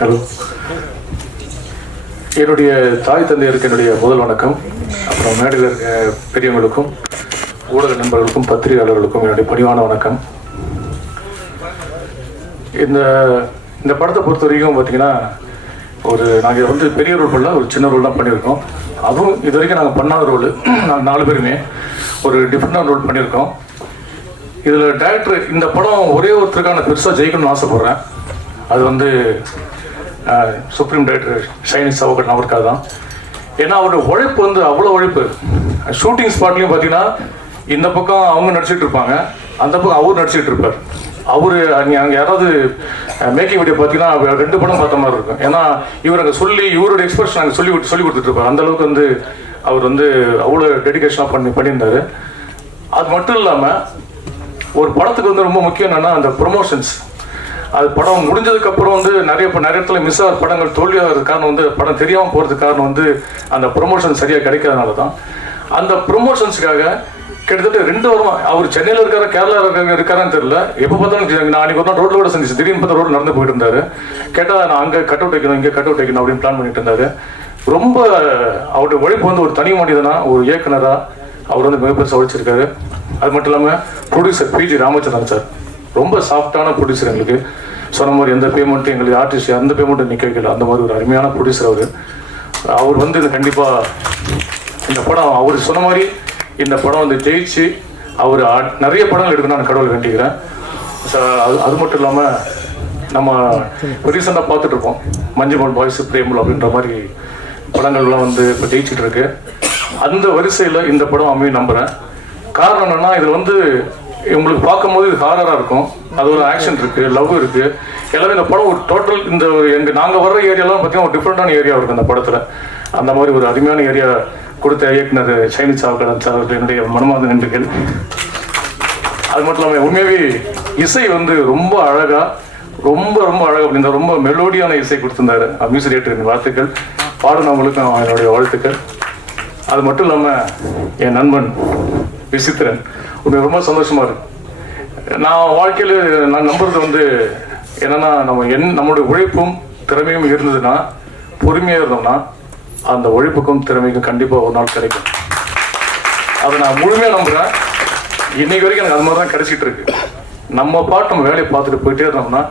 Hello. என்னுடைய தாய் தந்தையருக்கு என்னுடைய முதல் வணக்கம். அப்புறம் மேடையில் இருக்க பெரியவங்களுக்கும் ஊடக நண்பர்களுக்கும் பத்திரிகையாளர்களுக்கும் என்னுடைய பணிவான வணக்கம். இந்த படத்தை பொறுத்த வரைக்கும் பார்த்தீங்கன்னா நாங்கள் வந்து பெரிய ரோல் பண்ணல, ஒரு சின்ன ரோல் தான் பண்ணியிருக்கோம். அதுவும் இது வரைக்கும் நாங்கள் பண்ணாத ரோல். நாங்கள் 4 பேருமே ஒரு டிஃப்ரெண்டான ரோல் பண்ணியிருக்கோம். இதில் டைரக்டர் இந்த படம் ஒரே ஒருத்தருக்கான பெருசாக ஜெயிக்கணும்னு ஆசைப்பட்றேன். அது வந்து சுப்ரீம் டைரக்டர் ஷைனி சாவகன் அவருக்காக தான். ஏன்னா அவருடைய உழைப்பு வந்து அவ்வளோ உழைப்பு. ஷூட்டிங் ஸ்பாட்லேயும் பார்த்தீங்கன்னா இந்த பக்கம் அவங்க நடிச்சிட்டு இருப்பாங்க, அந்த பக்கம் அவர் நடிச்சிட்டு இருப்பார். அங்கே யாராவது மேக்கிங் வீடியோ பார்த்தீங்கன்னா 2 படம் பார்த்த மாதிரி இருக்கும். ஏன்னா இவர் அங்கே இவருடைய எக்ஸ்பிரஷன் நாங்கள் சொல்லி கொடுத்துட்ருப்பார். அந்தளவுக்கு வந்து அவர் வந்து அவ்வளோ டெடிகேஷனாக பண்ணியிருந்தார். அது மட்டும் இல்லாமல் ஒரு படத்துக்கு வந்து ரொம்ப முக்கியம் என்னென்னா அந்த ப்ரொமோஷன்ஸ். அது படம் முடிஞ்சதுக்கப்புறம் வந்து நிறைய இடத்துல மிஸ் ஆகிற படங்கள் தோல்வியாகிறது காரணம் வந்து படம் தெரியாமல் போகிறதுக்கு காரணம் வந்து அந்த ப்ரொமோஷன் சரியாக கிடைக்காதனால தான். அந்த ப்ரொமோஷன்ஸுக்காக கிட்டத்தட்ட 2 வாரம் அவர் சென்னையில் இருக்காரா கேரளா இருக்காரான்னு தெரியல. எப்போ பார்த்தாலும் நான் அன்றைக்கி ஒரு நாள் ரோட்டில் கூட சந்திச்சு திடீர்னு பார்த்தா ரோடு நடந்து போயிட்டு இருந்தார். கேட்டால் நான் அங்கே கட் அவுட் வைக்கணும், இங்கே கட் அவுட் வைக்கணும் அப்படின்னு பிளான் பண்ணிட்டு இருந்தார். ரொம்ப அவருடைய உழைப்பு வந்து ஒரு தனி மனிதனா, ஒரு இயக்குனராக அவர் வந்து மிகப்பெருசாக உழைச்சிருக்காரு. அது மட்டும் இல்லாமல் ப்ரொடியூசர் PG ராமச்சந்திரன் சார் ரொம்ப சாஃப்டான ப்ரொடியூசர். எங்களுக்கு சொன்ன மாதிரி எந்த பேமெண்ட்டும் எங்களுக்கு ஆர்டிஸ்ட் எந்த பேமெண்ட்டும் நிற்க வைக்கல. அந்த மாதிரி ஒரு அருமையான ப்ரொடியூசர் அவர் வந்து கண்டிப்பாக இந்த படம் அவர் சொன்ன மாதிரி இந்த படம் வந்து ஜெயிச்சு அவர் நிறைய படங்கள் எடுக்கணும் நான் கடவுளை வேண்டிக்கிறேன். அது மட்டும் இல்லாமல் நம்ம ரீசெண்டாக பார்த்துட்ருப்போம் மஞ்சள் பாய்ஸ் பிரேமல் அப்படின்ற மாதிரி படங்கள்லாம் வந்து இப்போ ஜெயிச்சுட்டு இருக்கு. அந்த வரிசையில் இந்த படம் அமையும் நம்புகிறேன். காரணம் என்னென்னா இதில் வந்து உங்களுக்கு பார்க்கும்போது இது ஹாரராக இருக்கும், அது ஒரு ஆக்ஷன் இருக்குது, லவ் இருக்குது, எல்லாமே. இந்த படம் ஒரு டோட்டல் நாங்கள் வர்ற ஏரியாலாம் பார்த்தீங்கன்னா ஒரு டிஃப்ரெண்டான ஏரியா இருக்கும் அந்த படத்தில். அந்த மாதிரி ஒரு அருமையான ஏரியா கொடுத்த இயக்குனர் ஷைனி சாவகன் சார் என்னுடைய மனமார்ந்த நன்றிகள். அது மட்டும் இல்லாமல் உண்மையாகவே இசை வந்து ரொம்ப அழகாக அப்படின்ற ரொம்ப மெலோடியான இசை கொடுத்துருந்தாரு மியூசிக் டைரக்டரின் வாழ்த்துக்கள். பாடுனவங்களுக்கும் என்னுடைய வாழ்த்துக்கள். அது மட்டும் இல்லாமல் என் நண்பன் விசித்திரன் உண்மை ரொம்ப சந்தோஷமாக இருக்கு. நான் வாழ்க்கையில் நான் நம்புறது வந்து என்னென்னா நம்மளுடைய உழைப்பும் திறமையும் இருந்ததுன்னா, பொறுமையாக இருந்தோம்னா அந்த உழைப்புக்கும் திறமைக்கும் கண்டிப்பாக ஒரு நாள் கிடைக்கும். அதை நான் முழுமையாக நம்புகிறேன். இன்னைக்கு வரைக்கும் எனக்கு அது மாதிரி தான் கிடைச்சிட்டு இருக்கு. நம்ம பாட்டு நம்ம வேலையை பார்த்துட்டு போயிட்டே இருந்தோம்னா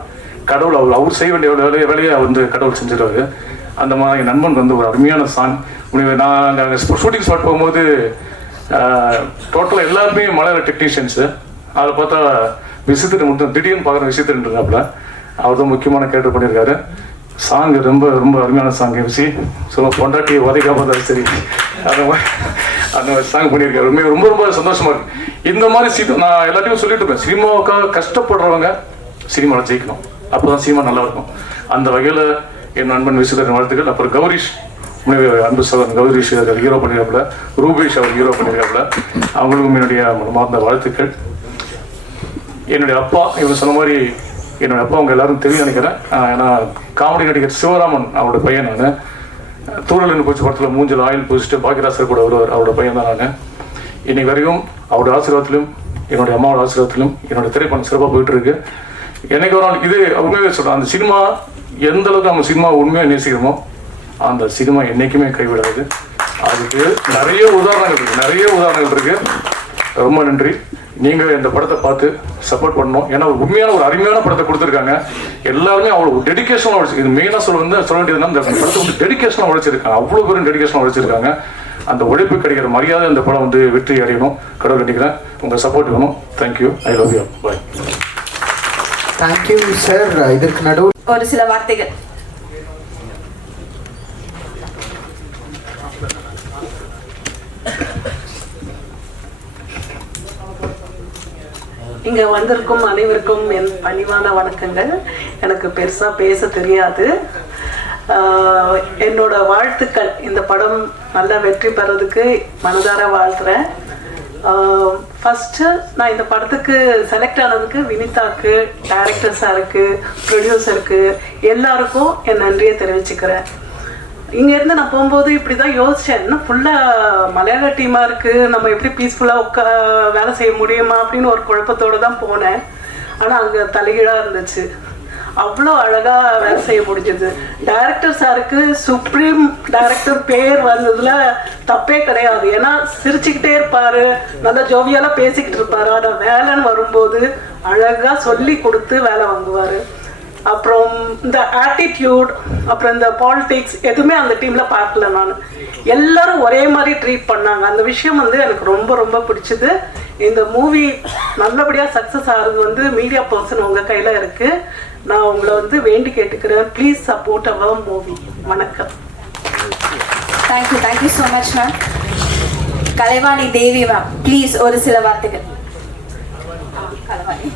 கடவுள் அவர் செய்ய வேண்டிய வேலையை வந்து கடவுள் செஞ்சிருவாரு. அந்த மாதிரி என் நண்பன் வந்து ஒரு அருமையான சாங். நான் ஷூட்டிங் ஸ்பாட் போகும்போது டோட்டலாக எல்லாருமே மலையாள டெக்னீஷியன்ஸு. அதை பார்த்தா விசித்திரன் மட்டும் திடீர்னு பார்க்குற விசித்திரன் இருக்காப்புல. அவர் தான் முக்கியமான கேரக்டர் பண்ணியிருக்காரு. சாங் ரொம்ப ரொம்ப அருமையான சாங். சொல்ல பொண்டாட்டியை உதைக்காம தான் சரி அந்த மாதிரி சாங் பண்ணியிருக்காரு. உண்மையாக ரொம்ப ரொம்ப சந்தோஷமாக இருக்குது. இந்த மாதிரி நான் எல்லாத்தையும் சொல்லிட்டு இருப்பேன், சினிமாவுக்காக கஷ்டப்படுறவங்க சினிமாவில் ஜெயிக்கணும், அப்போ தான் சினிமா நல்லா இருக்கும். அந்த வகையில் என் நண்பன் விசித்திரன் வாழ்த்துக்கள். அப்புறம் கௌரிஷ் அன்பு சகோதரன் கௌரிஷ் ஹீரோ பண்ணியிருக்காப்புல, ரூபேஷ் அவர் ஹீரோ பண்ணியிருக்காப்புல, அவங்களுக்கும் என்னுடைய மனமார்ந்த வாழ்த்துக்கள். என்னுடைய அப்பா இவங்க சொன்ன மாதிரி என்னோடய அப்பா அவங்க எல்லாரும் தெரியும் நினைக்கிறேன். ஏன்னா காமெடி நடிகர் சிவராமன் அவரோட பையன். நான் தூரலின் பூச்சி படத்தில் மூஞ்சில் ஆயில் பூசிட்டு பாக்கியராசர் கூட வருவார். அவரோட பையன் தான் நான். இன்னைக்கு வரைக்கும் அவரோட ஆசீர்வாதத்திலும் என்னுடைய அம்மாவோட ஆசீர்வாதத்திலும் என்னோட திரைப்படம் சிறப்பாக போயிட்டு இருக்கு. என்னைக்கு ஒரு நாள் இது உண்மையாக சொல்கிறேன், அந்த சினிமா எந்த அளவுக்கு நம்ம சினிமா உண்மையாக நேசிக்கிறோமோ அந்த சினிமா என்றைக்குமே கைவிடாது. அதுக்கு நிறைய உதாரணங்கள் இருக்கு. ரொம்ப நன்றி. நீங்கள் இந்த படத்தை பார்த்து சப்போர்ட் பண்ணணும். ஏன்னா உண்மையான ஒரு அருமையான படத்தை கொடுத்துருக்காங்க. எல்லாருமே அவ்வளோ டெடிக்கேஷனாக உழைச்சி, இது மெயினாக சொல்ல வேண்டியதுன்னா இந்த படத்தை வந்து டெடிக்கேஷனாக உழைச்சிருக்காங்க. அவ்வளோ பேரும் டெடிக்கேஷனாக உழைச்சிருக்காங்க. அந்த உழைப்பு கிடைக்கிற மரியாதை இந்த படம் வந்து வெற்றி அடையணும். கடவுள் நினைக்கிறேன். உங்கள் சப்போர்ட் வேணும். Thank you. I love you. Bye. Thank you sir. இதற்கு நடுவு ஒரு சில வார்த்தைகள். இங்கே வந்திருக்கும் அனைவருக்கும் என் பணிவான வணக்கங்கள். எனக்கு பெருசாக பேச தெரியாது. என்னோட வாழ்த்துக்கள், இந்த படம் நல்லா வெற்றி பெறதுக்கு மனதார வாழ்த்துறேன். ஃபஸ்ட்டு நான் இந்த படத்துக்கு செலக்ட் ஆனதுக்கு வினிதாக்கு, டைரக்டர் சாருக்கு, ப்ரொடியூசருக்கு எல்லாருக்கும் என் நன்றியை தெரிவிச்சுக்கிறேன். இங்கேருந்து நான் போகும்போது இப்படி தான் யோசித்தேன், இன்னும் ஃபுல்லாக மலையாள டீமாக இருக்குது, நம்ம எப்படி பீஸ்ஃபுல்லாக வேலை செய்ய முடியுமா அப்படின்னு ஒரு குழப்பத்தோடு தான் போனேன். ஆனால் அங்கே தலைகீழாக இருந்துச்சு. அவ்வளோ அழகாக வேலை செய்ய முடிஞ்சது. டைரக்டர் சாருக்கு சுப்ரீம் டைரக்டர் பேர் வந்ததுல தப்பே கிடையாது. ஏன்னா சிரிச்சுக்கிட்டே இருப்பார், நல்லா ஜோவியெல்லாம் பேசிக்கிட்டு இருப்பார். ஆனால் வேலைன்னு வரும்போது அழகாக சொல்லி கொடுத்து வேலை வாங்குவார். அப்புறம் இந்த ஆட்டிடியூட், அப்புறம் இந்த பாலிடிக்ஸ் எதுவுமே அந்த டீமில் பார்க்கல. நான் எல்லாரும் ஒரே மாதிரி ட்ரீட் பண்ணாங்க. அந்த விஷயம் வந்து எனக்கு ரொம்ப ரொம்ப பிடிச்சது. இந்த மூவி நல்லபடியாக சக்ஸஸ் ஆகிறது வந்து மீடியா பர்சன் உங்கள் கையில் இருக்குது. நான் உங்களை வந்து வேண்டி கேட்டுக்கிறேன், ப்ளீஸ் சப்போர்ட் அவர் மூவி. வணக்கம். Thank you so much ma'am. Kalaivani Devi ma'am, please ஒரு சில வார்த்தைகள். கலைவாணி.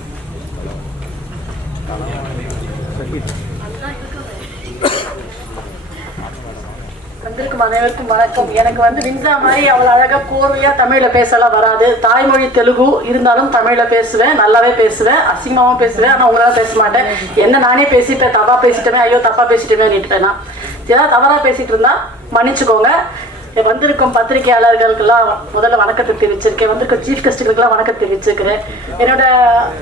வந்திருக்கும் அனைவருக்கும் வணக்கம். எனக்கு வந்து வின்சா மாதிரி அவ்வளோ அழகாக கோர்வையாக தமிழில் பேசலாம் வராது. தாய்மொழி தெலுங்கு இருந்தாலும் தமிழில் பேசுவேன், நல்லாவே பேசுவேன், அசிங்கமாகவும் பேசுவேன். ஆனால் உங்களால் பேச மாட்டேன். என்ன நானே பேசிட்டேன், தப்பாக பேசிட்டேன், ஐயோ தப்பாக பேசிட்டேமே நிட்டுப்பேன். நான் ஏதாவது தவறாக பேசிகிட்டு இருந்தால் மன்னிச்சுக்கோங்க. வந்திருக்கும் பத்திரிகையாளர்களுக்கெல்லாம் முதல்ல வணக்கத்தை தெரிவிச்சிருக்கேன். வந்திருக்க சீஃப் கெஸ்ட்டுகளுக்கெல்லாம் வணக்கத்தை தெரிவிச்சிருக்கிறேன்.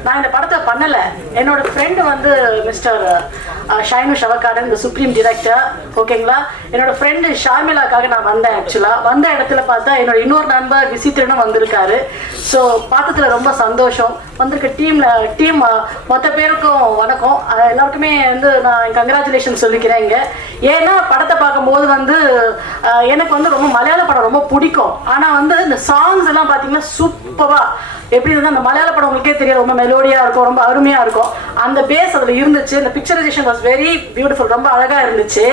நான் இந்த படத்தை பண்ணலை. என்னோட ஃப்ரெண்டு வந்து மிஸ்டர் ஷைனு ஷவக்காரன், இந்த சுப்ரீம் டிரெக்டர், ஓகேங்களா. என்னோட ஃப்ரெண்டு ஷாமிலாக்காக நான் வந்தேன். ஆக்சுவலாக வந்த இடத்துல பார்த்தா என்னோட இன்னொரு நண்பர் விசித்திரனும் வந்திருக்காரு. ஸோ பார்த்ததுல ரொம்ப சந்தோஷம். வந்திருக்க டீம் மொத்த பேருக்கும் வணக்கம். எல்லாருக்குமே வந்து நான் கங்க்ராச்சுலேஷன் சொல்லிக்கிறேன் இங்கே. ஏன்னா படத்தை பார்க்கும்போது வந்து எனக்கு வந்து ரொம்ப மலையாள படம் ரொம்ப பிடிக்கும். ஆனால் வந்து இந்த சாங்ஸ் எல்லாம் பார்த்தீங்கன்னா சூப்பராக எப்படி இருந்தால் அந்த மலையாள படம் உங்களுக்கே தெரியாது, ரொம்ப மெலோடியாக இருக்கும், ரொம்ப அருமையாக இருக்கும். அந்த பேஸ் அதில் இருந்துச்சு. இந்த பிக்சரைசேஷன் வாஸ் வெரி பியூட்டிஃபுல், ரொம்ப அழகாக இருந்துச்சு.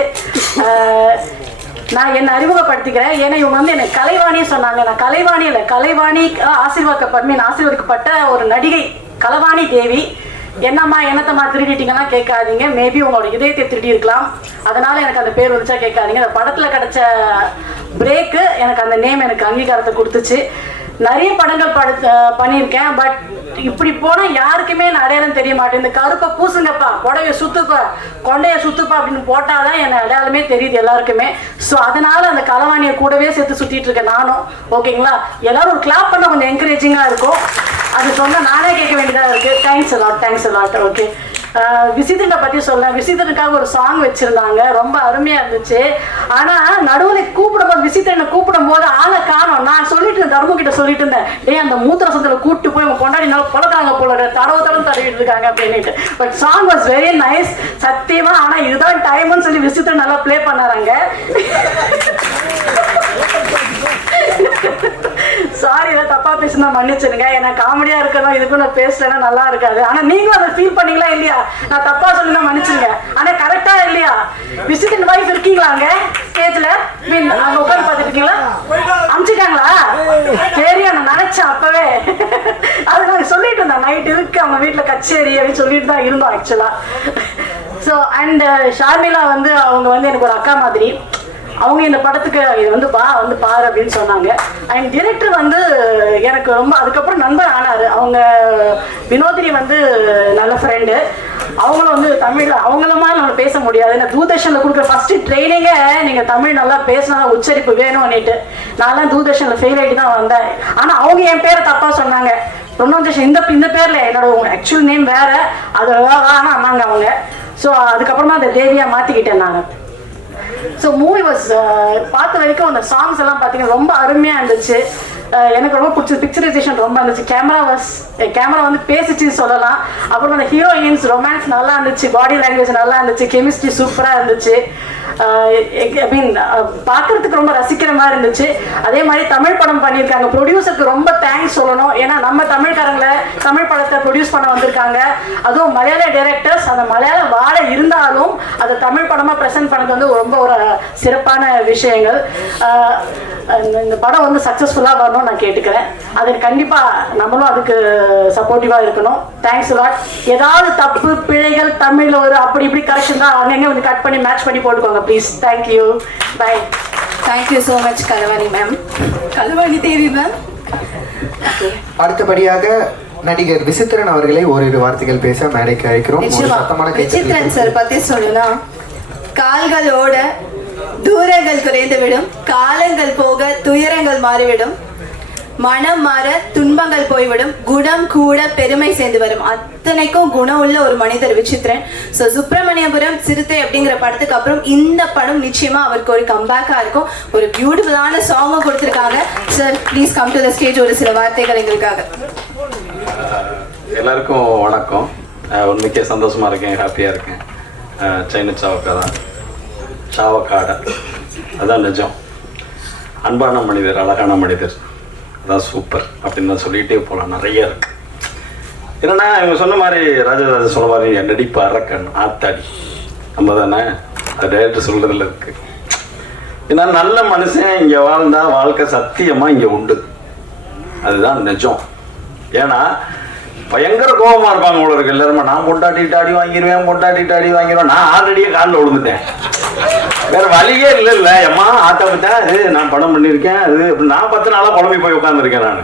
நான் என்னை அறிமுகப்படுத்திக்கிறேன். ஏன்னா இவங்க வந்து எனக்கு கலைவாணின்னு சொன்னாங்க. நான் கலைவாணி இல்லை, கலைவாணி ஆசீர்வதிக்கப்பட்ட ஒரு நடிகை கலைவாணி தேவி. என்னம்மா என்னத்தம்மா திருடிட்டீங்கன்னா கேட்காதீங்க. மேபி உங்களோட இதயத்தை திருடி இருக்கலாம், அதனால எனக்கு அந்த பேர் வந்துச்சா கேட்காதீங்க. அந்த படத்தில் கிடைச்ச பிரேக்கு எனக்கு அந்த நேம் எனக்கு அங்கீகாரத்தை கொடுத்துச்சு. நிறைய படங்கள் பண்ணியிருக்கேன். பட் இப்படி போனால் யாருக்குமே நான் அடையாளம் தெரிய மாட்டேன். இந்த கருப்பை பூசுங்கப்பா, புடவைய சுத்துப்பா, கொண்டைய சுத்துப்பா அப்படின்னு போட்டாதான் என் அடையாளமே தெரியுது எல்லாருக்குமே. ஸோ அதனால அந்த கலைவாணியை கூடவே சேர்த்து சுற்றிட்டு இருக்கேன் நானும், ஓகேங்களா. எல்லாரும் ஒரு கிளாப் பண்ண கொஞ்சம் என்கரேஜிங்காக இருக்கும். அது சொன்னால் நானே கேட்க வேண்டியதாக இருக்குது. Thanks a lot. ஓகே, விசித்திரனை பற்றி சொல்ல, விசித்திரனுக்காக ஒரு சாங் வச்சுருந்தாங்க, ரொம்ப அருமையாக இருந்துச்சு. ஆனால் நடுவில் கூப்பிடும்போது, விசித்திரனை கூப்பிடும் போது ஆளை காணோம். நான் சொல்லிட்டு இருந்தேன், தர்மு கிட்ட சொல்லிட்டு இருந்தேன், அந்த மூத்திர சந்தில் கூப்பிட்டு போய் அவங்க கொண்டாடி நல்லா பழக்கிறாங்க போல, தடவை தடவிட்டு இருக்காங்க அப்படின்ட்டு. But song was very nice சத்தியமா. ஆனால் இதுதான் டைம்னு சொல்லி விசித்திரன் நல்லா ப்ளே பண்ணாராங்க. சாரி, ஏதாவது தப்பா பேசுனா மன்னிச்சிருங்க. ஏன்னா காமெடியா இருக்கணும், இதுக்கும் நான் பேசலன்னா நல்லா இருக்காது. ஆனா நீங்களும் அதை ஃபீல் பண்ணீங்களா இல்லையா? நான் தப்பா சொல்லினா மன்னிச்சிருங்க. ஆனா கரெக்டா இல்லையா? விசிட்டிங் வைஃப் இருக்கீங்களாங்க ஸ்டேஜ்ல? அங்க உட்காந்து பார்த்துட்டு இருக்கீங்களா? அமிச்சிட்டாங்களா? சரியா, நான் நினைச்சேன் அப்பவே. அது நான் சொல்லிட்டு இருந்தேன், நைட் இருக்கு அவங்க வீட்டுல கச்சேரி அப்படின்னு சொல்லிட்டு தான் இருந்தோம் ஆக்சுவலா. ஸோ அண்ட் ஷார்மிலா வந்து அவங்க வந்து எனக்கு ஒரு அக்கா மாதிரி. அவங்க இந்த படத்துக்கு இது வந்து பாரு அப்படின்னு சொன்னாங்க. அண்ட் டிரெக்டர் வந்து எனக்கு ரொம்ப அதுக்கப்புறம் நண்பர் ஆனார். அவங்க வினோதினி வந்து நல்ல ஃப்ரெண்டு. அவங்களும் வந்து தமிழ் அவங்களுமா நம்ம பேச முடியாது. நான் தூர்தர்ஷனில் கொடுக்குற ஃபஸ்ட்டு ட்ரைனிங்கே நீங்கள் தமிழ் நல்லா பேசினா உச்சரிப்பு வேணும்னுட்டு. நான்லாம் தூர்தர்ஷனில் ஃபெயில் ஆகிட்டு தான் வந்தேன். ஆனால் அவங்க என் பேரை தப்பாக சொன்னாங்க. ப்ரொனவுன்சேஷன் இந்த பேரில் என்னோட ஆக்சுவல் நேம் வேறு, அது ஆனால் அம்மாங்க அவங்க. ஸோ அதுக்கப்புறமா அந்த தேவியாக மாற்றிக்கிட்டேன் நான். ஸோ மூவி வாஸ் பார்த்த வரைக்கும் அந்த சாங்ஸ் எல்லாம் பார்த்தீங்கன்னா ரொம்ப அருமையாக இருந்துச்சு. எனக்கு ரொம்ப பிடிச்சது. பிக்சரைசேஷன் ரொம்ப இருந்துச்சு. கேமரா வந்து பேசிச்சுன்னு சொல்லலாம். அப்புறம் அந்த ஹீரோயின்ஸ் ரொமான்ஸ் நல்லா இருந்துச்சு, பாடி லாங்குவேஜ் நல்லா இருந்துச்சு, கெமிஸ்ட்ரி சூப்பராக இருந்துச்சு. ஐ மீன் பார்க்கறதுக்கு ரொம்ப ரசிக்கிற மாதிரி இருந்துச்சு. அதே மாதிரி தமிழ் படம் பண்ணியிருக்காங்க. ப்ரொடியூசருக்கு ரொம்ப தேங்க்ஸ் சொல்லணும். ஏன்னா நம்ம தமிழ்காரங்களை தமிழ் படத்தை ப்ரொடியூஸ் பண்ண வந்திருக்காங்க. அதுவும் மலையாள டைரக்டர்ஸ். அந்த மலையாள வாழை இருந்தாலும் அதை தமிழ் படமாக ப்ரெசென்ட் பண்ணது வந்து ரொம்ப ஒரு சிறப்பான விஷயங்கள். இந்த படம் வந்து சக்ஸஸ்ஃபுல்லாக வரணும்னு நான் கேட்டுக்கிறேன். அதுக்கு கண்டிப்பாக நம்மளும் அதுக்கு சப்போர்ட்டிவாக இருக்கணும். Thanks lot. ஏதாவது தப்பு பிழைகள் தமிழில் ஒரு அப்படி இப்படி கரெக்ஷன் தான் அங்கங்கே வந்து கட் பண்ணி மேட்ச் பண்ணி போட்டுக்கோங்க please. Thank you, bye. Thank you so much Kalaivani ma'am. Kalaivani Devi ma'am. அடுத்தபடியாக நடிகர் விசித்திரன் அவர்களை ஓரிரு வார்த்தைகள் பேச மேடைக்கு அழைக்கிறோம். விசித்திரன் சார் பத்தி சொல்லணும். கால்களோட தூரங்கள் குறைந்துவிடும், காலங்கள் போக துயரங்கள் மாறிவிடும், மனம் மாற துன்பங்கள் போய்விடும், குணம் கூட பெருமை சேர்ந்து வரும். அத்தனைக்கும் குணம் உள்ள ஒரு மனிதர் விசித்திரன். ஸோ சுப்பிரமணியபுரம் சிறுத்தை அப்படிங்கிற படத்துக்கு அப்புறம் இந்த படம் நிச்சயமா அவருக்கு ஒரு கம்பேக்கா இருக்கும். ஒரு பியூட்டிஃபுல்லான சாங்கும் கொடுத்துருக்காங்க. Sir please come to the stage. ஒரு சில வார்த்தைகள் எங்களுக்காக. எல்லாருக்கும் வணக்கம். உண்மைக்கே சந்தோஷமா இருக்கேன், ஹாப்பியா இருக்கேன். சைன சாவக்கா தான், சாவக்காடை அதான் நிஜம். அன்பான மனிதர், அழகான மனிதர், அதான் சூப்பர் அப்படின்னு தான் சொல்லிகிட்டே போகலாம். நிறைய இருக்கு. என்னன்னா இவங்க சொன்ன மாதிரி ராஜராஜ சொன்ன மாதிரி என் நடிப்பு அரக்கன் ஆத்தாடி நம்ம தானே, அது டேரக்டர் சொல்றதுல இருக்கு. ஏன்னா நல்ல மனுஷன் இங்கே வாழ்ந்தா வாழ்க்கை சத்தியமாக இங்கே உண்டு, அதுதான் நிஜம். ஏன்னா பயங்கர கோபமாக இருப்பாங்க உங்களுக்கு எல்லாருமே. நான் பொண்டாட்டிட்டு அடி வாங்கிடுவேன், பொண்டாட்டிட்டு அடி வாங்கிடுவேன். நான் ஆல்ரெடியே காலில் விழுந்துட்டேன், வேற வழியே இல்லை. அம்மா ஆத்தா பத்தா அது நான் படம் பண்ணியிருக்கேன், அது இப்படி நான் 10 நாளாக குழம்பி போய் உட்காந்துருக்கேன். நான்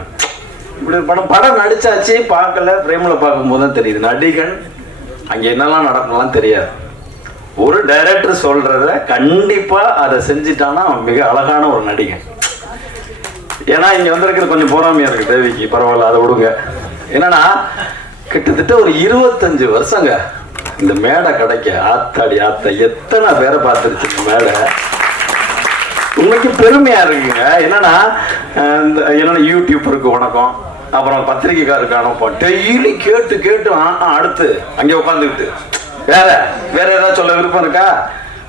இப்படி படம் நடிச்சாச்சு, பார்க்கல, பிரேமில் பார்க்கும்போது தான் தெரியுது நடிகன் அங்கே என்னெல்லாம் நடக்கலாம் தெரியாது. ஒரு டைரக்டர் சொல்றத கண்டிப்பா அதை செஞ்சுட்டான்னா மிக அழகான ஒரு நடிகன். ஏன்னா இங்க வந்திருக்கிற கொஞ்சம் பொறாமையா இருக்கு தேவிக்கு, பரவாயில்ல அதை விடுங்க. என்னன்னா கிட்டத்தட்ட ஒரு 25 வருஷங்க இந்த மேடை கிடைக்க. ஆத்தாடி ஆத்தா எத்தனை பேரை பார்த்துருச்சு இந்த மேடை. உண்மைக்கு பெருமையா இருக்குங்க. என்னன்னா என்னன்னா யூடியூபருக்கு வணக்கம், அப்புறம் பத்திரிகைக்காருக்கு அனுப்போம். டெய்லி கேட்டு கேட்டு அடுத்து அங்கே உட்காந்துக்கிட்டு வேற வேற ஏதாவது சொல்ல விருப்பம் இருக்கா,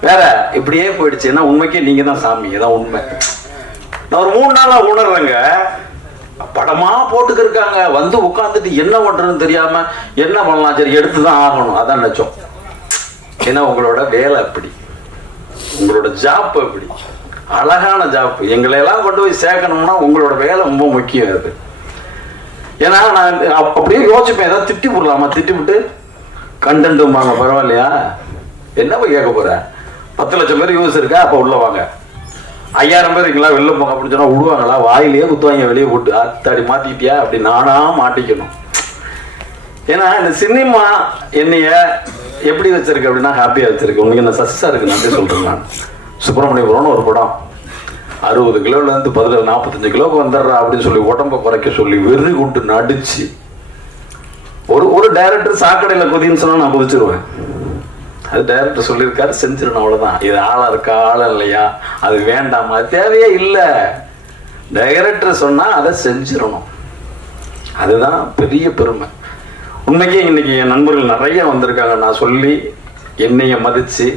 வேற இப்படியே போயிடுச்சு. ஏன்னா உண்மைக்கே நீங்க தான் சாமி, இதான் உண்மை. நான் ஒரு 3 நாளா உணர்றேங்க. படமா போட்டுக்கிருக்காங்க, வந்து உட்காந்துட்டு என்ன பண்றதுன்னு தெரியாம என்ன பண்ணலாம், சரி எடுத்துதான் ஆகணும், அதான் நினைச்சோம். ஏன்னா உங்களோட வேலை அப்படி, உங்களோட ஜாப் அப்படி அழகான ஜாப். எங்களை எல்லாம் கொண்டு போய் சேர்க்கணும்னா உங்களோட வேலை ரொம்ப முக்கியம். அது ஏன்னா நான் அப்படியே யோசிப்பேன், ஏதாவது திட்டி போடலாமா, திட்டி விட்டு கண்டென்ட்டுமாங்க, பரவாயில்லையா, என்ன போய் கேட்க போற, 10 லட்சம் பேர் யூஸ் இருக்கா, அப்ப உள்ள வாங்க. 5000 பேர் இருக்கீங்களா, வெளில போங்க அப்படின்னு சொன்னா விடுவாங்களா, வாயிலேயே குத்துவாங்க வெளியே போட்டு. அத்தாடி மாத்திக்கிட்டியா அப்படி நானா மாட்டிக்கணும். ஏன்னா இந்த சினிமா என்னைய எப்படி வச்சிருக்கு அப்படின்னா ஹாப்பியா வச்சிருக்கு. உங்களுக்கு என்ன சஸ்ஸா இருக்கு நன்றி சொல்றேன். நான் சுப்பிரமணியபுரம்னு ஒரு படம் 60 கிலோல இருந்து 45 கிலோக்கு வந்துடுறா அப்படின்னு சொல்லி உடம்ப குறைக்க சொல்லி வெறி கொண்டு நடிச்சு ஒரு டைரக்டர் சாக்கடையில் குதின்னு சொன்னா நான் குதிச்சிருவேன். அது டைரக்டர் சொல்லியிருக்காரு, செஞ்சிடணும், அவ்வளவுதான். இது ஆளா இருக்கா ஆளா இல்லையா அது வேண்டாமா, அது தேவையே இல்லை. டைரக்டர் சொன்னா அதை செஞ்சிடணும், அதுதான் பெரிய பெருமை. உண்மைக்கே இன்னைக்கு என் நண்பர்கள் நிறைய வந்திருக்காங்க. நான் சொல்லி என்னைய மதிச்சு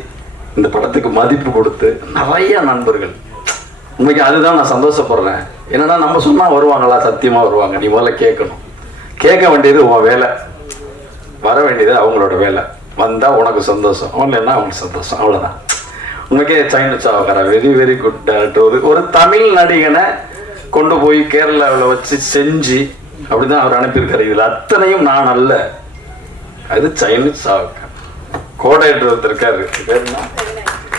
இந்த படத்துக்கு மதிப்பு கொடுத்து நிறைய நண்பர்கள். உண்மைக்கு அதுதான் நான் சந்தோஷப்படுறேன். என்னன்னா நம்ம சொன்னா வருவாங்களா, சத்தியமா வருவாங்க. நீ முதல்ல கேட்கணும், கேட்க வேண்டியது உன் வேலை, வர வேண்டியது அவங்களோட வேலை. வந்தா உனக்கு சந்தோஷம், இல்லைன்னா அவங்களுக்கு சந்தோஷம், அவ்வளவுதான். உனக்கே சைன சாவக்காரா வெரி வெரி குட் டேரக்டர். ஒரு தமிழ் நடிகனை கொண்டு போய் கேரளாவில் வச்சு செஞ்சு அப்படிதான் அவர் அனுப்பியிருக்காரு. இதுல அத்தனையும் நான் அல்ல, அது சைன சாவக்கார். கோடையர் இருக்காரு,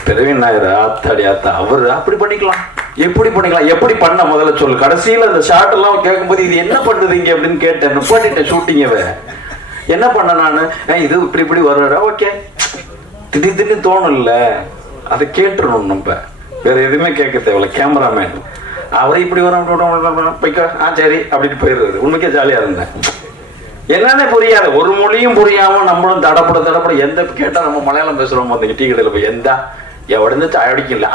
பிரவீன் நாயர். ஆத்தாடி ஆத்தா, அவர் அப்படி பண்ணிக்கலாம், எப்படி பண்ணிக்கலாம், எப்படி பண்ண முதல்ல சொல்லு. கடைசியில் அந்த ஷார்ட் எல்லாம் கேட்கும்போது இது என்ன பண்ணுறீங்க அப்படின்னு கேட்டேன். நிப்பாட்டிட்டேன் ஷூட்டிங்கவே. என்ன பண்ண நான், இது இப்படி இப்படி வர்றா, ஓகே. திடீர்னு தோணும் இல்லை, அதை கேட்டுருணும். நம்ம வேற எதுவுமே கேட்க தேவையில்ல. கேமராமேன் அவரை இப்படி வர போய்க்க, சரி அப்படின்னு போயிடுறது. உண்மைக்கே ஜாலியாக இருந்தேன். என்னன்னு புரியாது, ஒரு மொழியும் புரியாம நம்மளும் தடப்பட எந்த கேட்டா நம்ம மலையாளம் பேசுறோம். அந்த டீ கடையில் போய் எந்தா எவ்வளோ அடிக்கல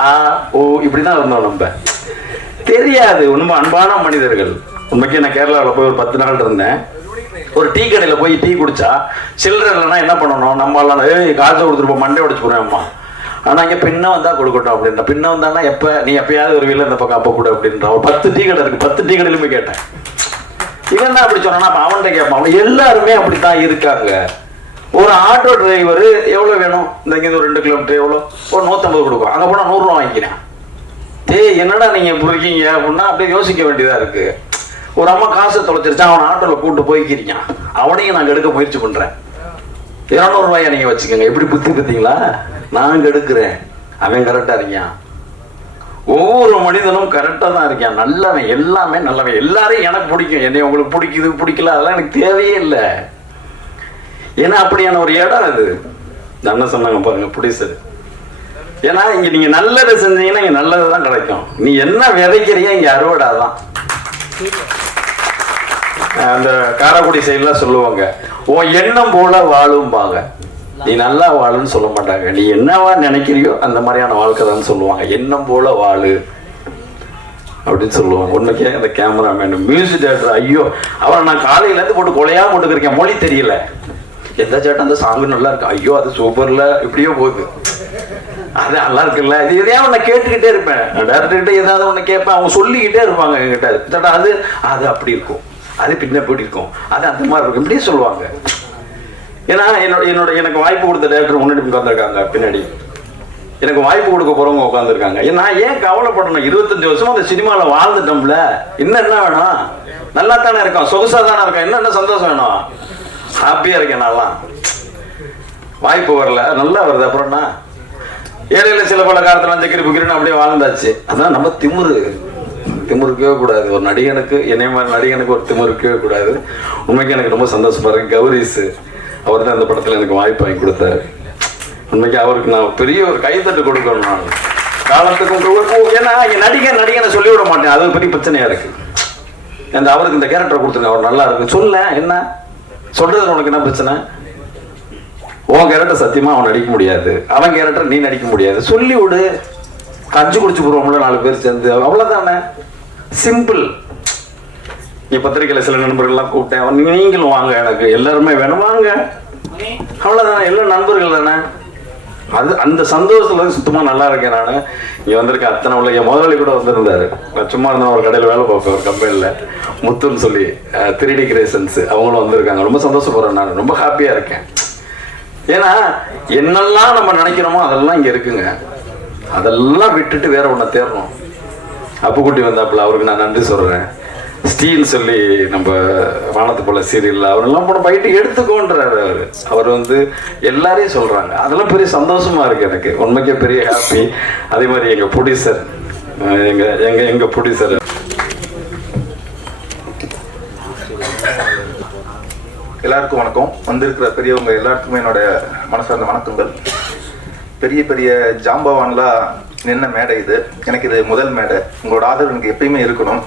ஓ இப்படிதான் இருந்தோம். நம்ம தெரியாது. உண்மை அன்பான மனிதர்கள். உண்மைக்கே நான் கேரளாவில் போய் ஒரு 10 நாள் இருந்தேன். ஒரு டீ கடையில் போய் டீ குடிச்சா சில்லறை இல்லைன்னா என்ன பண்ணணும், நம்ம எல்லாம் காசை கொடுத்துருப்போம், மண்டை உடைச்சு போடுவேன் அம்மா. ஆனால் இங்கே பின்ன வந்தா கொடுக்கட்டும் அப்படின்ற. பின்ன வந்தானா எப்போ நீ எப்பயாவது ஒரு வீட்டில் இந்த பக்கம் அப்போ கூட அப்படின்ற. ஒரு 10 டீ கடை இருக்கு, 10 டீ கடையிலுமே கேட்டேன். இவன் தான் அப்படி சொன்னா அப்ப அவன்கிட்ட கேட்பான். எல்லாருமே அப்படித்தான் இருக்காங்க. ஒரு ஆட்டோ டிரைவர் எவ்வளவு வேணும், இந்த 2 கிலோமீட்டர் எவ்வளோ, ஒரு 150 கொடுக்கும். அங்கே போனால் 100 ரூபா வாங்கிக்கிறேன். என்னடா நீங்க இப்படி இருக்கீங்க அப்படின்னா அப்படியே யோசிக்க வேண்டியதா இருக்கு. ஒரு அம்மா காசை தொலைச்சிருச்சா, அவன் ஆட்டோல கூட்டு போய்க்கிறீங்க, அவனையும் நாங்க எடுக்க முயற்சி பண்றேன். 200 ரூபாயா நீங்க வச்சுக்கோங்க. எப்படி புத்தி பார்த்தீங்களா, நாங்க எடுக்கிறேன், அவன் கரெக்டா இருக்கான். ஒவ்வொரு மனிதனும் கரெக்டா தான் இருக்கான், நல்லவன், எல்லாமே நல்லவன். எல்லாரையும் எனக்கு பிடிக்கும், என்னை உங்களுக்கு பிடிக்குது பிடிக்கல அதெல்லாம் எனக்கு தேவையே இல்லை. ஏன்னா அப்படியான ஒரு இடம் அது. என்ன சொன்னாங்க பாருங்க ப்ரொடியூசர். ஏன்னா இங்க நீங்க நல்லதை செஞ்சீங்கன்னா இங்க நல்லது தான் கிடைக்கும். நீ என்ன விதைக்கிறியோ இங்க அறுவடை தான். அந்த காரைக்குடி சைட்லாம் சொல்லுவாங்க, உன் எண்ணம் போல வாழும்பாங்க. நீ நல்லா வாழுன்னு சொல்ல மாட்டாங்க, நீ என்னவா நினைக்கிறியோ அந்த மாதிரியான வாழ்க்கை தான் சொல்லுவாங்க. எண்ணம் போல வாழு அப்படின்னு சொல்லுவாங்க. உண்மைக்கே அந்த கேமராமேன், மியூசிக் டேரக்டர், ஐயோ அவரை நான் காலையிலேருந்து போட்டு கொலையாக போட்டுக்கிறேன், மொழி தெரியல, எந்த சேட்டம் அந்த சாங்கு நல்லா இருக்கு, ஐயோ அது சூப்பர்ல, இப்படியோ போகுது, அது நல்லா இருக்குல்ல, இது எதையாவது ஒன்று கேட்டுக்கிட்டே இருப்பேன். டேரக்டர்கிட்ட ஏதாவது ஒன்று கேட்பேன், அவங்க சொல்லிக்கிட்டே இருப்பாங்க என்கிட்ட, சேட்டா அது அது அப்படி இருக்கும், அது பின்ன போயிட்டு இருக்கும், அது அந்த மாதிரி இருக்கும், இப்படியே சொல்லுவாங்க. ஏன்னா எனக்கு வாய்ப்பு கொடுத்த டேரக்டர் முன்னாடி உட்காந்துருக்காங்க, பின்னாடி எனக்கு வாய்ப்பு கொடுக்க போறவங்க உட்காந்துருக்காங்க. நான் ஏன் கவலைப்படணும்? 25 வருஷமா அந்த சினிமாவில் வாழ்ந்துட்டோம்ல, என்ன வேணும்? நல்லா தானே இருக்கோம், சொகுசா தானே இருக்கோம், என்ன சந்தோஷம் வேணும்? ஹாப்பியா இருக்கேன். நான்லாம் வாய்ப்பு வரல, நல்லா வருது, அப்புறம்னா ஏழையில சில பல காலத்துல சக்கரி புக்கிரின்னு அப்படியே வாழ்ந்தாச்சு. அதான் நம்ம திமுருக்கவே கூடாது. ஒரு நடிகனுக்கு, என்னை மாதிரி நடிகனுக்கு ஒரு திமுருக்கவே கூடாது. உண்மைக்கு எனக்கு ரொம்ப சந்தோஷப்படுறேன். கௌரிஸ் அவர் தான் அந்த படத்துல எனக்கு வாய்ப்பு வாங்கி கொடுத்தாரு. உண்மைக்கு அவருக்கு நான் பெரிய ஒரு கைத்தட்டு கொடுக்கணும். நான் காலத்துக்கு ஏன்னா நடிகனை சொல்லிவிட மாட்டேன், அது பெரிய பிரச்சனையா இருக்கு. அந்த அவருக்கு இந்த கேரக்டர் கொடுத்துருங்க, அவர் நல்லா இருக்கு, சொல்ல என்ன சொல்றது, உனக்கு என்ன பிரச்சனை? உன் கேரக்டர் சத்தியமா அவன் நடிக்க முடியாது, அவன் கேரக்டர் நீ நடிக்க முடியாது, சொல்லி விடு, கஞ்சி குடிச்சு போடுவோம்ல 4 பேர் சேர்ந்து, அவ்வளவுதானே, சிம்பிள். நீ பத்திரிகையில சில நண்பர்கள்லாம் கூப்பிட்டேன், நீங்களும் வாங்க, எனக்கு எல்லாருமே வேணும் வாங்க, அவ்வளவுதானே, எல்லாம் நண்பர்கள் தானே. அது அந்த சந்தோஷத்துல சுத்தமா நல்லா இருக்கேன். நான் இங்க வந்திருக்கேன், அத்தனை உள்ள என் முதலாளி கூட வந்திருந்தாரு. நான் சும்மா இருந்தேன், ஒரு கடையில் வேலை பார்ப்பேன், ஒரு கம்பெனில முத்துன்னு சொல்லி 3D கிரியேஷன்ஸ், அவங்களும் வந்திருக்காங்க. ரொம்ப சந்தோஷப்படுறேன், நான் ரொம்ப ஹாப்பியா இருக்கேன். ஏன்னா என்னெல்லாம் நம்ம நினைக்கிறோமோ அதெல்லாம் இங்க இருக்குங்க. அதெல்லாம் விட்டுட்டு வேற ஒன்ன தேடணும். அப்புக்குட்டி வந்தாப்புல, அவருக்கு நான் நன்றி சொல்றேன். ஸ்டீல் சொல்லி நம்ம வானத்து போல சீரியல் அவரெல்லாம் போன பைட்டு எடுத்துக்கோன்றாரு. அவர் எல்லாரையும் சொல்றாங்க, அதெல்லாம் பெரிய சந்தோஷமா இருக்கு எனக்கு, உண்மைக்கே பெரிய ஹாப்பி. அதே மாதிரி எங்க ப்ரொடியூசர், எங்க ப்ரொடியூசர் எல்லாருக்கும் வணக்கம். வந்திருக்கிற பெரியவங்க எல்லாருக்குமே என்னோட மனசார்ந்த வணக்கங்கள். பெரிய பெரிய ஜாம்பவான்லாம் நின்ன மேடை இது, எனக்கு இது முதல் மேடை. உங்களோட ஆதரவு எனக்கு எப்பயுமே இருக்கணும்.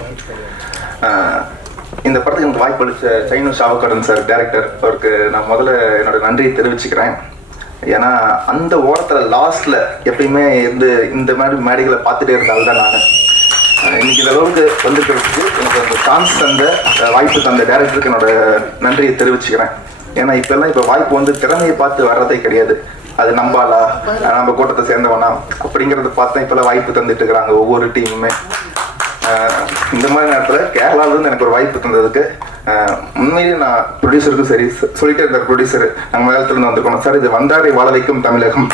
இந்த படத்துக்கு எனக்கு வாய்ப்பு அளித்த சைனு சாவக்காடன் சார் டைரக்டர், அவருக்கு நான் முதல்ல என்னோட நன்றியை தெரிவிச்சுக்கிறேன். ஏன்னா அந்த ஓரத்தில் லாஸ்ட்ல எப்பயுமே இந்த மாதிரி மேடைகளை பார்த்துட்டே இருந்தால் தான் நான் இன்னைக்கு இந்த அளவுக்கு வந்துக்கிறதுக்கு எனக்கு அந்த சான்ஸ் தந்த, வாய்ப்பு தந்த டைரக்டருக்கு என்னோட நன்றியை தெரிவிச்சுக்கிறேன். ஏன்னா இப்போ வாய்ப்பு திறமையை பார்த்து வர்றதே கிடையாது. அது நம்பாலா, நம்ம கூட்டத்தை சேர்ந்தவனா அப்படிங்கிறத பார்த்தா இப்போல்லாம் வாய்ப்பு தந்துட்டு இருக்கிறாங்க ஒவ்வொரு டீமுமே. இந்த மாதிரி நேரத்தில் கேரளாவிலேருந்து எனக்கு ஒரு வாய்ப்பு தந்ததுக்கு உண்மையிலேயே நான் ப்ரொடியூசருக்கும் சரி சொல்லிட்டே இருந்தார் ப்ரொடியூசர், நாங்கள் மேலத்துலேருந்து வந்துருக்கோம் சார், இது வந்தாரை வாழ வைக்கும் தமிழகம்,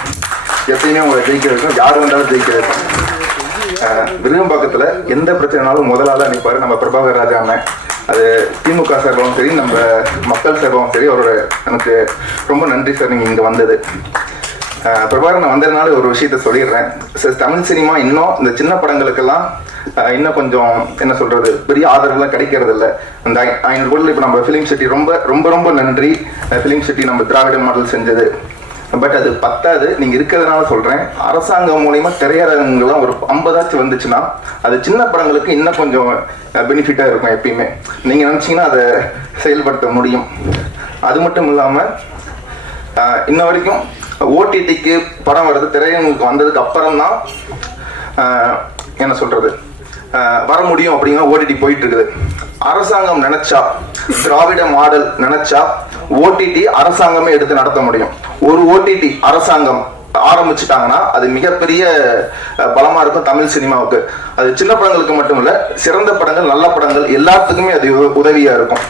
எப்பயுமே உங்களை ஜெயிக்க வைக்கும், யார் வந்தாலும் ஜெயிக்க வைக்கும். விருகம்பாக்கத்தில் எந்த பிரச்சனைனாலும் முதலாளா நிற்பாரு நம்ம பிரபாகர் ராஜா அண்ணன். அது திமுக சார்பாகவும் சரி, நம்ம மக்கள் சார்பாகவும் சரி, அவரோட எனக்கு ரொம்ப நன்றி சார் நீங்கள் இங்கே வந்தது. பிரபாகர், நான் வந்ததுனால ஒரு விஷயத்த சொல்லிடுறேன். தமிழ் சினிமா இன்னும் இந்த சின்ன படங்களுக்கெல்லாம் இன்னும் கொஞ்சம் என்ன சொல்றது, பெரிய ஆதரவுலாம் கிடைக்கிறது இல்லை. அந்த 500 கோடியில் இப்போ நம்ம ஃபிலிம் சிட்டி ரொம்ப ரொம்ப ரொம்ப நன்றி. ஃபிலிம் சிட்டி நம்ம திராவிட மாடல் செஞ்சது. பட் அது பத்தாது, நீங்கள் இருக்கிறதுனால சொல்கிறேன், அரசாங்கம் மூலயமா திரையரங்குலாம் ஒரு 50 வந்துச்சுன்னா அது சின்ன படங்களுக்கு இன்னும் கொஞ்சம் பெனிஃபிட்டாக இருக்கும். எப்பயுமே நீங்கள் நினச்சிங்கன்னா அதை செயல்படுத்த முடியும். அது மட்டும் இல்லாமல் இன்ன வரைக்கும் ஓடிடிக்கு படம் வர்றது திரையரங்குக்கு வந்ததுக்கு அப்புறம் தான் என்ன சொல்கிறது வர முடியும் அப்படிங்கிற ஓடிடி போயிட்டு இருக்குது. அரசாங்கம் நினைச்சா, திராவிட மாடல் நினைச்சா ஓடிடி அரசாங்கமே எடுத்து நடத்த முடியும். ஒரு ஓடிடி அரசாங்கம் ஆரம்பிச்சுட்டாங்கன்னா அது மிகப்பெரிய பலமா இருக்கும் தமிழ் சினிமாவுக்கு. அது சின்ன படங்களுக்கு மட்டும் இல்ல, சிறந்த படங்கள், நல்ல படங்கள் எல்லாத்துக்குமே அது உதவியா இருக்கும்.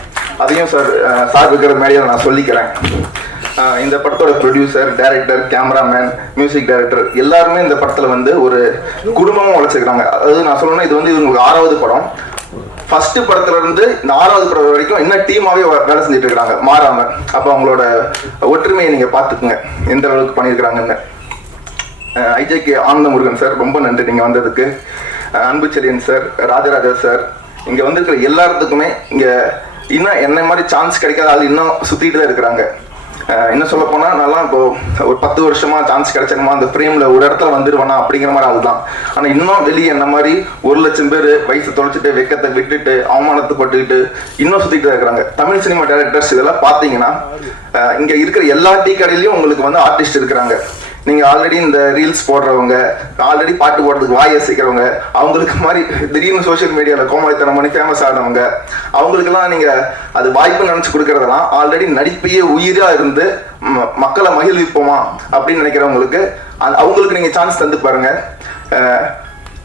அதையும் சார் இருக்கிற மேடையில நான் சொல்லிக்கிறேன். இந்த படத்தோட producer, director, cameraman, music director எல்லாருமே இந்த படத்துல ஒரு குடும்பமும் உழைச்சிருக்காங்க. அதாவது நான் சொல்லணும்னா இது இவங்களுக்கு 6வது படம். ஃபர்ஸ்ட் படத்துல இருந்து இந்த 6வது படம் வரைக்கும் இன்னும் டீமாவே வேலை செஞ்சுட்டு இருக்காங்க மாறாம. அப்ப அவங்களோட ஒற்றுமையை நீங்க பாத்துக்குங்க எந்த அளவுக்கு பண்ணியிருக்கிறாங்கன்னு. ஐஜேகே ஆனந்த முருகன் சார், ரொம்ப நன்றி நீங்க வந்ததுக்கு. அன்பு செழியன் சார், ராஜராஜா சார், இங்க வந்திருக்கிற எல்லாத்துக்குமே, இங்க இன்னும் என்ன மாதிரி சான்ஸ் கிடைக்காத ஆள் இன்னும் சுத்திட்டு தான் இருக்கிறாங்க. என்ன சொல்ல போனால் நல்லா இப்போ ஒரு 10 வருஷமா சான்ஸ் கிடைச்சணுமா அந்த ஃப்ரேமில் ஒரு இடத்துல வந்துடுவேனா அப்படிங்கிற மாதிரி அதுதான். ஆனால் இன்னும் வெளியே என்ன மாதிரி 1 லட்சம் பேர் வயசு தொலைச்சிட்டு வெக்கத்தை விட்டுட்டு அவமானத்துப்பட்டுக்கிட்டு இன்னும் சுற்றிட்டு இருக்கிறாங்க. தமிழ் சினிமா டைரக்டர்ஸ் இதெல்லாம் பார்த்தீங்கன்னா இங்கே இருக்கிற எல்லா டீ கடையிலையும் உங்களுக்கு வந்து ஆர்டிஸ்ட் இருக்கிறாங்க. நீங்கள் ஆல்ரெடி இந்த ரீல்ஸ் போடுறவங்க, ஆல்ரெடி பாட்டு போடுறதுக்கு வாய் அசைக்கிறவங்க, அவங்களுக்கு மாதிரி திடீர்னு சோஷியல் மீடியாவில் கோமாளித்தனம் பண்ணி ஃபேமஸ் ஆனவங்க, அவங்களுக்கெல்லாம் நீங்கள் அது வாய்ப்பு நினச்சி கொடுக்கறதெல்லாம் ஆல்ரெடி நடிப்பையே உயிராக இருந்து மக்களை மகிழ்விப்போமா அப்படின்னு நினைக்கிறவங்களுக்கு அவங்களுக்கு நீங்கள் சான்ஸ் தந்து பாருங்க.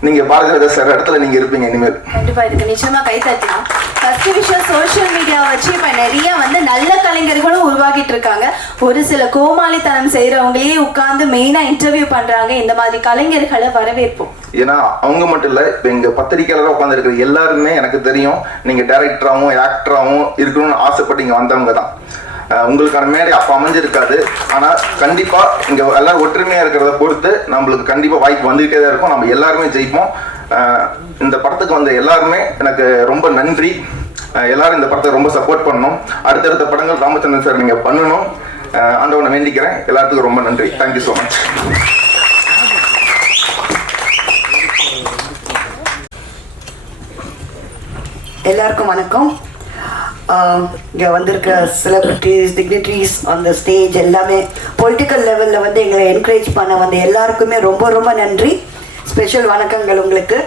நீங்க பாரதிராஜா சார் இடத்துல நீங்க இருப்பீங்க இனிமேல். கண்டிப்பா இதுக்கு நிச்சயமா கை தட்டலாம். ஃபர்ஸ்ட் விஷயம் சோஷியல் மீடியா வச்சு இப்ப நிறைய வந்து நல்ல கலைஞர்களும் உருவாகிட்டு இருக்காங்க. ஒரு சில கோமாளித்தனம் செய்யறவங்களே உட்கார்ந்து மெயினா இன்டர்வியூ பண்றாங்க. இந்த மாதிரி கலைஞர்களை வரவேற்போம். ஏன்னா அவங்க மட்டும் இல்ல, இப்ப எங்க பத்திரிகையாளராக உட்கார்ந்து இருக்கிற எல்லாருமே எனக்கு தெரியும் நீங்க டைரக்டராகவும் ஆக்டராகவும் இருக்கணும்னு ஆசைப்பட்டு இங்க வந்தவங்க தான். உங்களுக்கான மேடை அப்போ அமைஞ்சிருக்காது. ஆனால் கண்டிப்பாக இங்கே எல்லாரும் ஒற்றுமையாக இருக்கிறத பொறுத்து நம்மளுக்கு கண்டிப்பாக வாய்ப்பு வந்துகிட்டே தான் இருக்கும். நம்ம எல்லாருமே ஜெயிப்போம். இந்த படத்துக்கு வந்த எல்லாருமே எனக்கு ரொம்ப நன்றி. எல்லாரும் இந்த படத்தை ரொம்ப சப்போர்ட் பண்ணணும். அடுத்தடுத்த படங்கள் ராமச்சந்திரன் சார் நீங்கள் பண்ணணும். ஆண்டவனை வேண்டிக்கிறேன். எல்லாத்துக்கும் ரொம்ப நன்றி. Thank you so much. எல்லாருக்கும் வணக்கம். இங்கே வந்திருக்க செலிபிரிட்டிஸ், டிக்னிட்ரிஸ் அந்த ஸ்டேஜ் எல்லாமே பொலிட்டிக்கல் லெவலில் வந்து எங்களை என்கரேஜ் பண்ண வந்த எல்லாருக்குமே ரொம்ப ரொம்ப நன்றி. ஸ்பெஷல் வணக்கங்கள் உங்களுக்கு.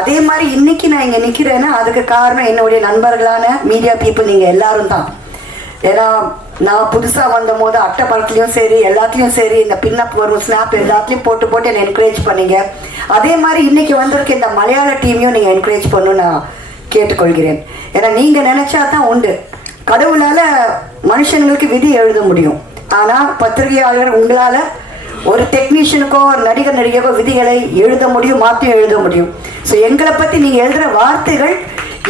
அதே மாதிரி இன்னைக்கு நான் இங்கே நிற்கிறேன்னா அதுக்கு காரணம் என்னுடைய நண்பர்களான மீடியா பீப்புள் நீங்கள் எல்லாரும் தான். ஏன்னா நான் புதுசாக வந்த போது அட்டை படத்துலையும் சரி எல்லாத்துலேயும் சரி இந்த பின்னப் வரும் ஸ்னாப் எல்லாத்துலேயும் போட்டு என்னை என்கரேஜ் பண்ணீங்க. அதே மாதிரி இன்னைக்கு வந்திருக்க இந்த மலையாள டீமையும் நீங்கள் என்கரேஜ் பண்ணணும்னு நான் கேட்டுக்கொள்கிறேன். ஏன்னா நீங்கள் நினச்சா தான் உண்டு. கடவுளால் மனுஷங்களுக்கு விதி எழுத முடியும். ஆனால் பத்திரிகையாளர் உங்களால் ஒரு டெக்னீஷியனுக்கோ ஒரு நடிகர் நடிகைக்கோ விதிகளை எழுத முடியும், மாற்றியும் எழுத முடியும். ஸோ எங்களை பற்றி நீங்கள் எழுதுகிற வார்த்தைகள்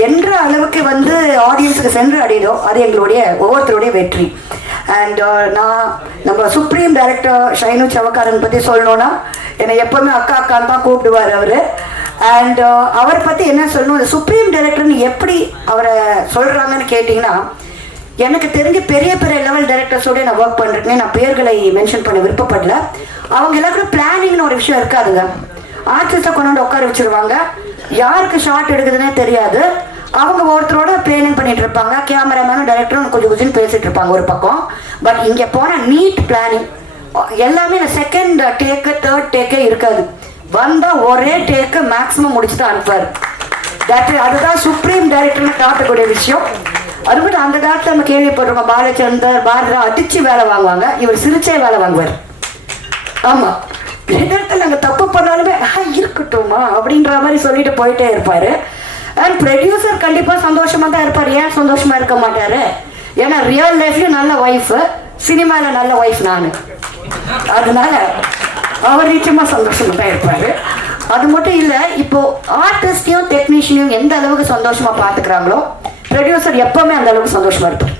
என்ற அளவுக்கு வந்து ஆடியன்ஸுக்கு சென்று அடையுதோ அது எங்களுடைய ஒவ்வொருத்தருடைய வெற்றி. அண்ட் நம்ம சுப்ரீம் டைரக்டர் ஷைனு சவக்காரன் பற்றி சொல்லணுன்னா என்னை எப்போவுமே அக்கா அக்கான்னு தான் கூப்பிடுவார் அவர். அண்ட் அவரை பற்றி என்ன சொல்லணும், சுப்ரீம் டைரக்டர்னு எப்படி அவரை சொல்கிறாங்கன்னு கேட்டிங்கன்னா, எனக்கு தெரிஞ்ச பெரிய பெரிய லெவல் டைரக்டர்ஸோட நான் ஒர்க் பண்ணுறேன். நான் பேர்களை மென்ஷன் பண்ண விருப்பப்படல. அவங்க எல்லாருக்கும் பிளானிங்னு ஒரு விஷயம் இருக்காதுங்க. ஆர்டிஸ்ட்டை கொண்டாந்து உட்கார வச்சுருவாங்க. யாருக்கு ஷார்ட் எடுக்குதுன்னே தெரியாது. அவங்க ஒருத்தரோட பிளானிங் பண்ணிட்டு இருப்பாங்க. கேமராமேனும் டைரக்டரும் கொஞ்சம் கொஞ்சம் பேசிட்டு இருப்பாங்க ஒரு பக்கம். பட் இங்கே போனால் நீட் பிளானிங் எல்லாமே செகண்ட் டேக்கு தேர்ட் டேக்கே இருக்காது. வந்தால் ஒரே டேக்கு மேக்ஸிமம் முடிச்சு தான் அனுப்புவார். அதுதான் சுப்ரீம் டைரக்டர்னு காட்டக்கூடிய விஷயம். அது மட்டும் அந்த காலத்தில் நம்ம கேள்விப்படுறோம், பாலச்சந்தர் பாரதா அடிச்சு வேலை வாங்குவாங்க, இவர் சிரிச்சே வேலை வாங்குவார். ஆமாம், இடத்துல நாங்கள் தப்பு பண்ணாலுமே இருக்கட்டுமா அப்படின்ற மாதிரி சொல்லிட்டு போயிட்டே இருப்பார். அண்ட் ப்ரொடியூசர் கண்டிப்பாக சந்தோஷமாக தான் இருப்பார். ஏன் சந்தோஷமாக இருக்க மாட்டார்? ஏன்னா ரியல் லைஃப்லையும் நல்ல ஒய்ஃபு, சினிமாவில் நல்ல ஒய்ஃப் நான். அதனால அவர் நிச்சயமாக சந்தோஷமாக தான் இருப்பார். அது மட்டும் இல்லை, இப்போது ஆர்டிஸ்டையும் டெக்னீஷியனையும் எந்த அளவுக்கு சந்தோஷமாக பார்த்துக்கிறாங்களோ ப்ரொடியூசர் எப்போவுமே அந்த அளவுக்கு சந்தோஷமாக இருப்பார்.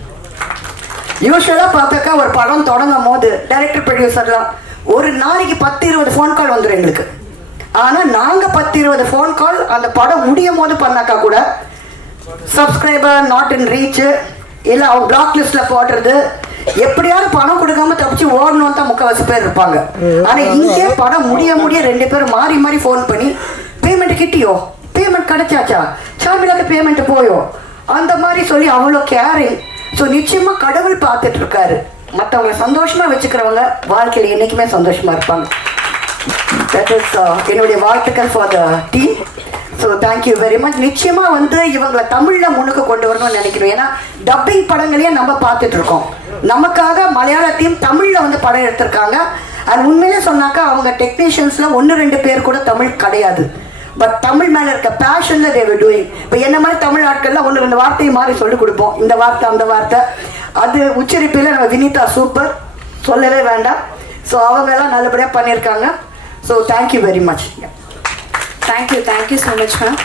யூஸ்வலாக பார்த்தாக்கா ஒரு படம் தொடங்கும் போது டைரக்டர் ப்ரொடியூசர்லாம் ஒரு நாளைக்கு 10-20 ஃபோன் கால் வந்துடும் எங்களுக்கு. ஆனால் நாங்கள் 10-20 ஃபோன் கால் அந்த படம் முடியும் போது பண்ணாக்கா கூட சப்ஸ்கிரைபர் நாட் இன் ரீச்சு இல்லை அவங்க பிளாக் லிஸ்ட்டில் போடுறது, எப்படியாவது பணம் கொடுக்காம தப்பிச்சு ஓடணும்னு தான் முக்கால்வாசி பேர் இருப்பாங்க. ஆனால் இங்கே படம் முடிய 2 பேரும் மாறி மாறி ஃபோன் பண்ணி பேமெண்ட் கிட்டியோ, பேமெண்ட் கிடைச்சாச்சா, சாமிலாக பேமெண்ட் போயோ, அந்த மாதிரி சொல்லி அவ்வளோ கேரிங். ஸோ நிச்சயமாக கடவுள் பார்த்துட்டு இருக்காரு. மற்றவங்களை சந்தோஷமாக வச்சுக்கிறவங்க வாழ்க்கையில் என்றைக்குமே சந்தோஷமாக இருப்பாங்க. தட் இஸ் என்னுடைய வாழ்த்துக்கள் for the team. So thank you very much. நிச்சயமாக வந்து இவங்களை தமிழில் முன்னுக்கு கொண்டு வரணும்னு நினைக்கிறோம். ஏன்னா டப்பிங் படங்களையும் நம்ம பார்த்துட்டு இருக்கோம். நமக்காக மலையாள டீம் தமிழில் வந்து படம் எடுத்திருக்காங்க. அது உண்மையிலே சொன்னாக்கா அவங்க டெக்னீஷியன்ஸில் 1-2 பேர் கூட தமிழ் கிடையாது. பட் தமிழ் மேலே இருக்க பேஷனில் தே வில் டூயிங். இப்போ என்ன மாதிரி தமிழ் ஆட்கள்லாம் 1-2 வார்த்தையை மாதிரி சொல்லிக் கொடுப்போம். இந்த வார்த்தை அந்த வார்த்தை அது உச்சரிப்பில் நம்ம வினிதா சூப்பர், சொல்லவே வேண்டாம். ஸோ அவங்க எல்லாம் நல்லபடியாக பண்ணியிருக்காங்க. So thank you very much. Thank you so much ma'am.